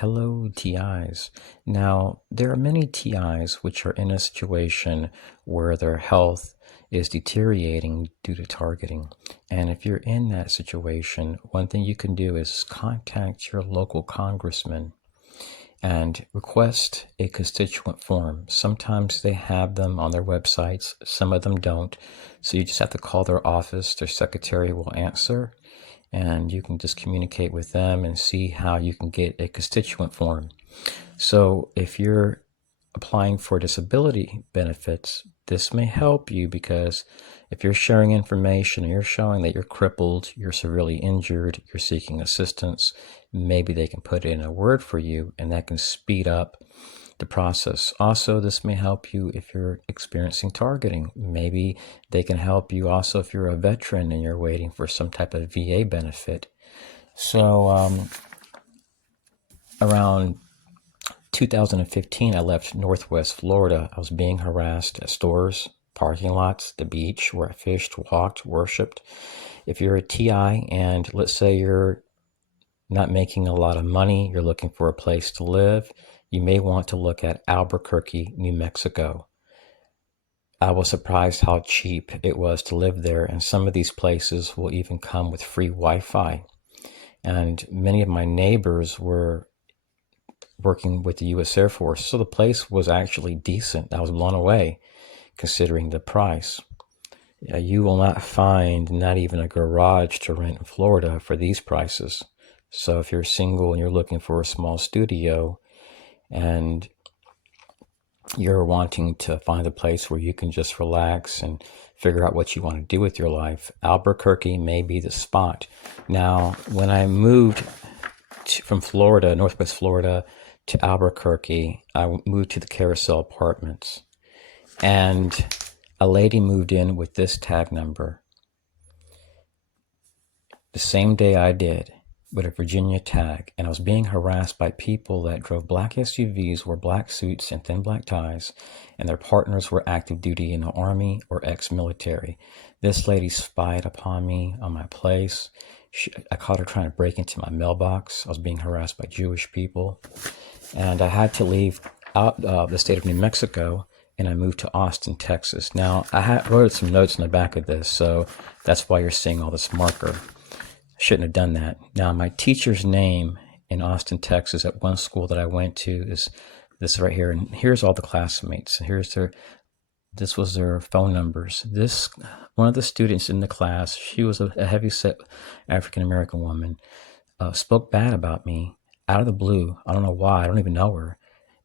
Hello, TIs. Now, there are many TIs which are in a situation where their health is deteriorating due to targeting. And if you're in that situation, one thing you can do is contact your local congressman and request a constituent form. Sometimes they have them on their websites, some of them don't. So you just have to call their office, their secretary will answer, and you can just communicate with them and see how you can get a constituent form. So if you're applying for disability benefits, this may help you because if you're sharing information and you're showing that you're crippled, you're severely injured, you're seeking assistance, maybe they can put in a word for you and that can speed up the process. Also, this may help you if you're experiencing targeting. Maybe they can help you also if you're a veteran and you're waiting for some type of VA benefit. So around 2015, I left Northwest Florida. I was being harassed at stores, parking lots, the beach where I fished, walked, worshiped. If you're a TI and let's say you're not making a lot of money, you're looking for a place to live, you may want to look at Albuquerque, New Mexico. I was surprised how cheap it was to live there, and some of these places will even come with free Wi-Fi. And many of my neighbors were working with the U.S. Air Force, so the place was actually decent. I was blown away considering the price. You will not find not even a garage to rent in Florida for these prices. So if you're single and you're looking for a small studio and you're wanting to find a place where you can just relax and figure out what you want to do with your life, Albuquerque may be the spot. Now, when I moved from Florida, Northwest Florida, to Albuquerque, I moved to the Carousel Apartments. And a lady moved in with this tag number the same day I did, with a Virginia tag, and I was being harassed by people that drove black SUVs, wore black suits and thin black ties, and their partners were active duty in the Army or ex-military. This lady spied upon me on my place. I caught her trying to break into my mailbox. I was being harassed by Jewish people, and I had to leave out the state of New Mexico, and I moved to Austin, Texas. Now, I wrote some notes in the back of this, so that's why you're seeing all this marker. Shouldn't have done that. Now, my teacher's name in Austin, Texas, at one school that I went to is this right here. And here's all the classmates. This was their phone numbers. One of the students in the class, she was a heavyset African-American woman, spoke bad about me out of the blue. I don't know why. I don't even know her.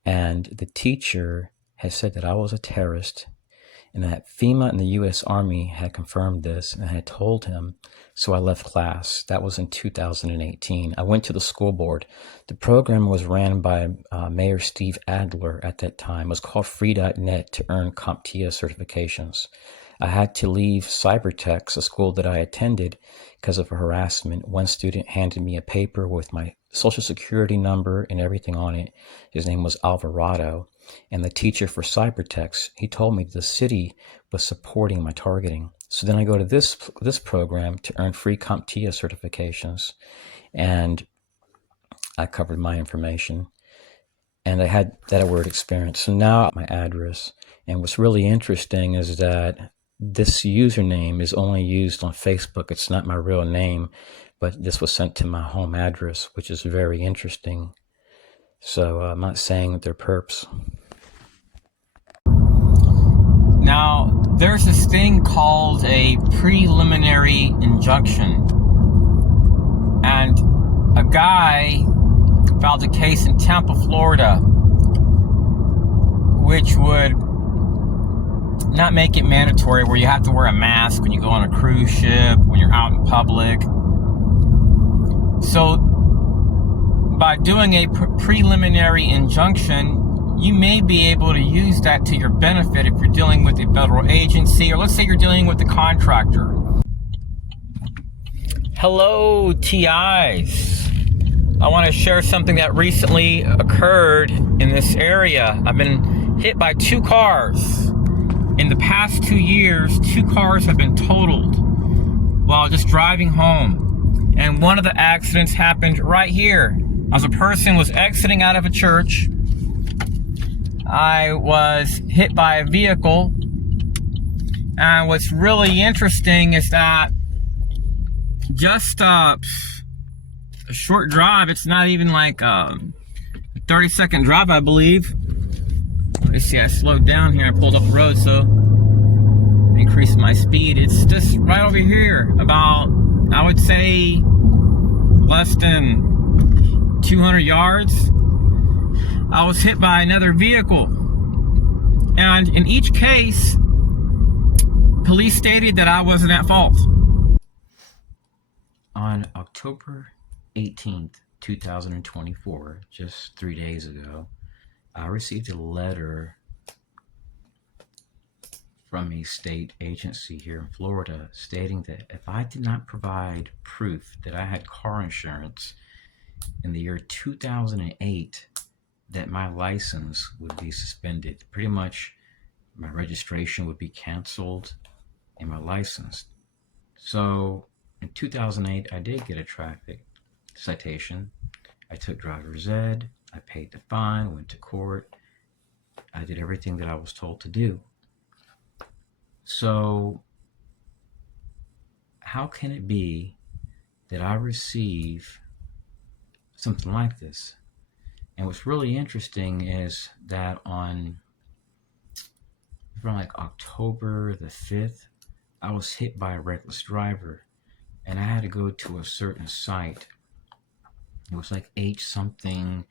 And the teacher had said that I was a terrorist and that FEMA and the U.S. Army had confirmed this and had told him. So I left class. That was in 2018. I went to the school board. The program was ran by Mayor Steve Adler at that time. It was called Free.net to earn CompTIA certifications. I had to leave Cybertex, a school that I attended, because of harassment. One student handed me a paper with my social security number and everything on it. His name was Alvarado. And the teacher for Cybertex, he told me the city was supporting my targeting. So then I go to this program to earn free CompTIA certifications, and I covered my information, and I had that word experience. So now my address, and what's really interesting is that this username is only used on Facebook. It's not my real name, but this was sent to my home address, which is very interesting. So I'm not saying that they're perps. Now, there's this thing called a preliminary injunction. And a guy filed a case in Tampa, Florida, which would not make it mandatory where you have to wear a mask when you go on a cruise ship, when you're out in public. So by doing a preliminary injunction, you may be able to use that to your benefit if you're dealing with a federal agency, or let's say you're dealing with a contractor. Hello, TIs. I want to share something that recently occurred in this area. I've been hit by 2 cars. In the past 2 years, 2 cars have been totaled while just driving home. And one of the accidents happened right here As a person was exiting out of a church, I was hit by a vehicle. And what's really interesting is that just a short drive, it's not even like a 30-second drive, I believe. You see, I slowed down here. I pulled off the road, so increased my speed. It's just right over here, about, I would say, less than 200 yards. I was hit by another vehicle. And in each case, police stated that I wasn't at fault. On October 18th, 2024, just 3 days ago, I received a letter from a state agency here in Florida stating that if I did not provide proof that I had car insurance in the year 2008, that my license would be suspended. Pretty much my registration would be canceled and my license. So in 2008, I did get a traffic citation. I took driver's ed, I paid the fine, went to court. I did everything that I was told to do. So how can it be that I receive something like this? And what's really interesting is that from like October the 5th, I was hit by a reckless driver and I had to go to a certain site. It was like H something.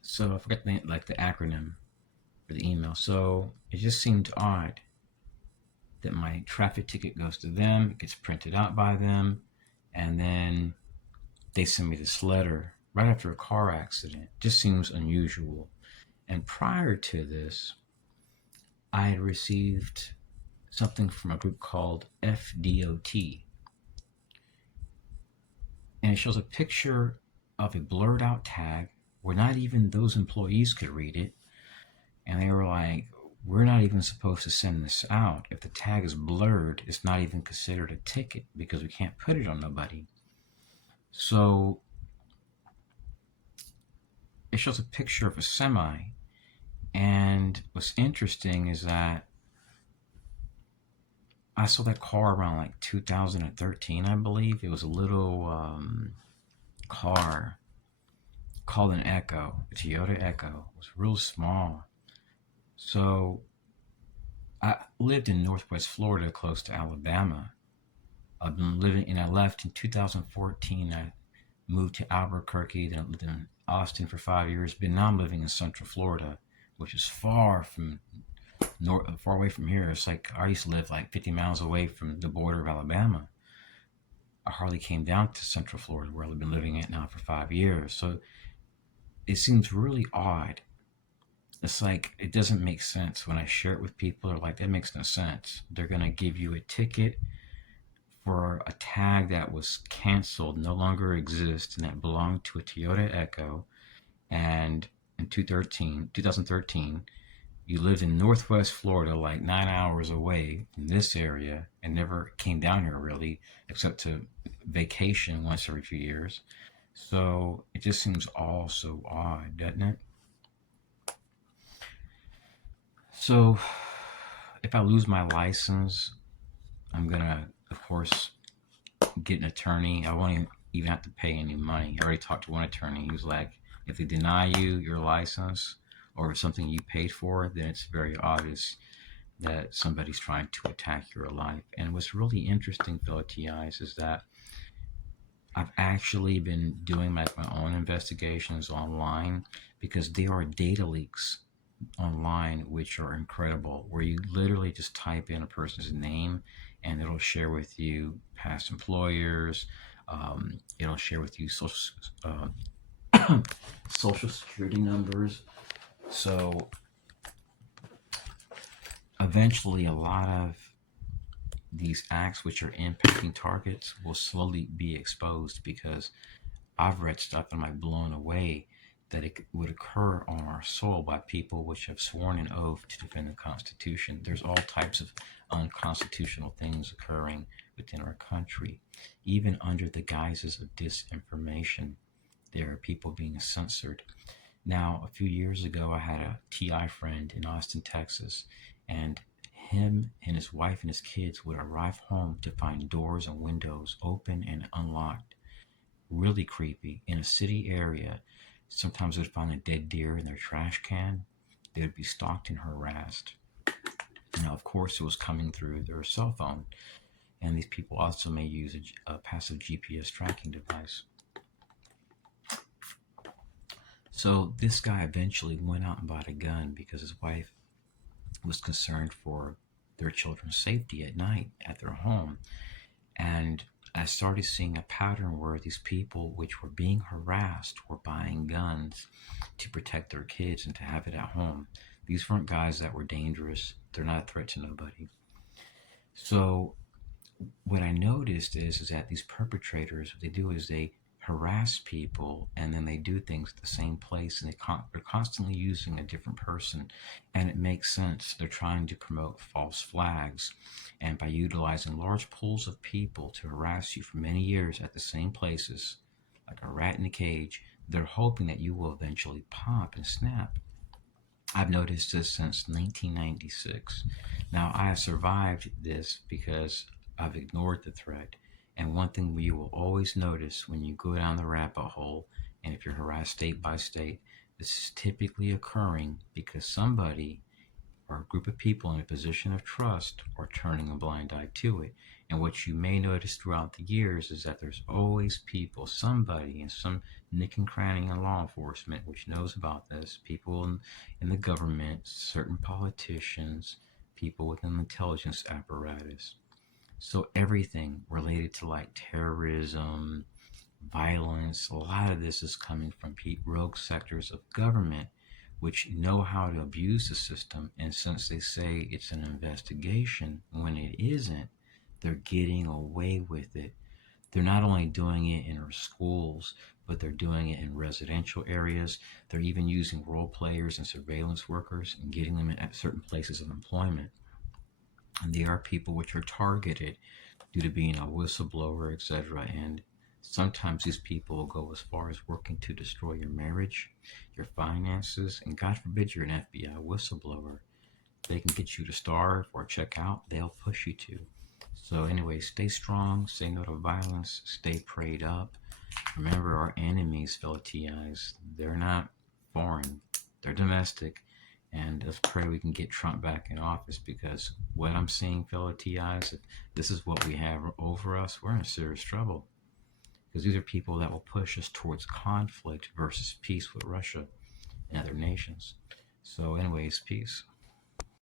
So I forgot the acronym for the email. So it just seemed odd that my traffic ticket goes to them, it gets printed out by them, and then they send me this letter right after a car accident. It just seems unusual. And prior to this, I had received something from a group called FDOT. And it shows a picture of a blurred out tag where not even those employees could read it. And they were like, we're not even supposed to send this out. If the tag is blurred, it's not even considered a ticket because we can't put it on nobody. So it shows a picture of a semi. And what's interesting is that I saw that car around like 2013, I believe. It was a little car called an Echo, a Toyota Echo. It was real small. So I lived in Northwest Florida, close to Alabama. I've been living, and I left in 2014. I moved to Albuquerque, then I lived in Austin for 5 years. But now I'm living in Central Florida, which is far away from here. It's like I used to live like 50 miles away from the border of Alabama. I hardly came down to Central Florida, where I've been living at now for 5 years. So it seems really odd. It's like, it doesn't make sense. When I share it with people, they're like, that makes no sense. They're going to give you a ticket for a tag that was canceled, no longer exists, and that belonged to a Toyota Echo. And in 2013, you lived in Northwest Florida, like 9 hours away from this area, and never came down here really, except to vacation once every few years. So it just seems all so odd, doesn't it? So if I lose my license, I'm gonna, of course, get an attorney. I won't even have to pay any money. I already talked to one attorney. He was like, if they deny you your license or something you paid for, then it's very obvious that somebody's trying to attack your life. And what's really interesting, fellow TIs, is that I've actually been doing my own investigations online, because there are data leaks online which are incredible, where you literally just type in a person's name and it'll share with you past employers. It'll share with you social security numbers. So eventually a lot of these acts which are impacting targets will slowly be exposed, because I've read stuff and I'm blown away that it would occur on our soil by people which have sworn an oath to defend the Constitution. There's all types of unconstitutional things occurring within our country, even under the guises of disinformation. There are people being censored. Now, a few years ago, I had a TI friend in Austin, Texas, and him and his wife and his kids would arrive home to find doors and windows open and unlocked. Really creepy. In a city area, sometimes they'd find a dead deer in their trash can. They would be stalked and harassed. Now, of course, it was coming through their cell phone, and these people also may use a passive GPS tracking device. So this guy eventually went out and bought a gun because his wife was concerned for their children's safety at night at their home. And I started seeing a pattern where these people which were being harassed were buying guns to protect their kids and to have it at home. These weren't guys that were dangerous. They're not a threat to nobody. So what I noticed is that these perpetrators, what they do is they harass people and then they do things at the same place, and they're constantly using a different person, and it makes sense. They're trying to promote false flags, and by utilizing large pools of people to harass you for many years at the same places, like a rat in a cage, they're hoping that you will eventually pop and snap. I've noticed this since 1996. Now, I have survived this because I've ignored the threat. And one thing you will always notice when you go down the rabbit hole, and if you're harassed state by state, this is typically occurring because somebody or a group of people in a position of trust are turning a blind eye to it. And what you may notice throughout the years is that there's always people, somebody, and some nick and cranny in law enforcement which knows about this, people in the government, certain politicians, people within the intelligence apparatus. So everything related to like terrorism, violence, a lot of this is coming from rogue sectors of government which know how to abuse the system. And since they say it's an investigation, when it isn't, they're getting away with it. They're not only doing it in our schools, but they're doing it in residential areas. They're even using role players and surveillance workers and getting them at certain places of employment. And they are people which are targeted due to being a whistleblower, etc. And sometimes these people will go as far as working to destroy your marriage, your finances, and God forbid you're an FBI whistleblower. They can get you to starve or check out, they'll push you to. So anyway, stay strong, say no to violence, stay prayed up. Remember, our enemies, fellow TIs, they're not foreign, they're domestic. And let's pray we can get Trump back in office, because what I'm seeing, fellow TIs, if this is what we have over us, we're in serious trouble. Because these are people that will push us towards conflict versus peace with Russia and other nations. So anyways, peace.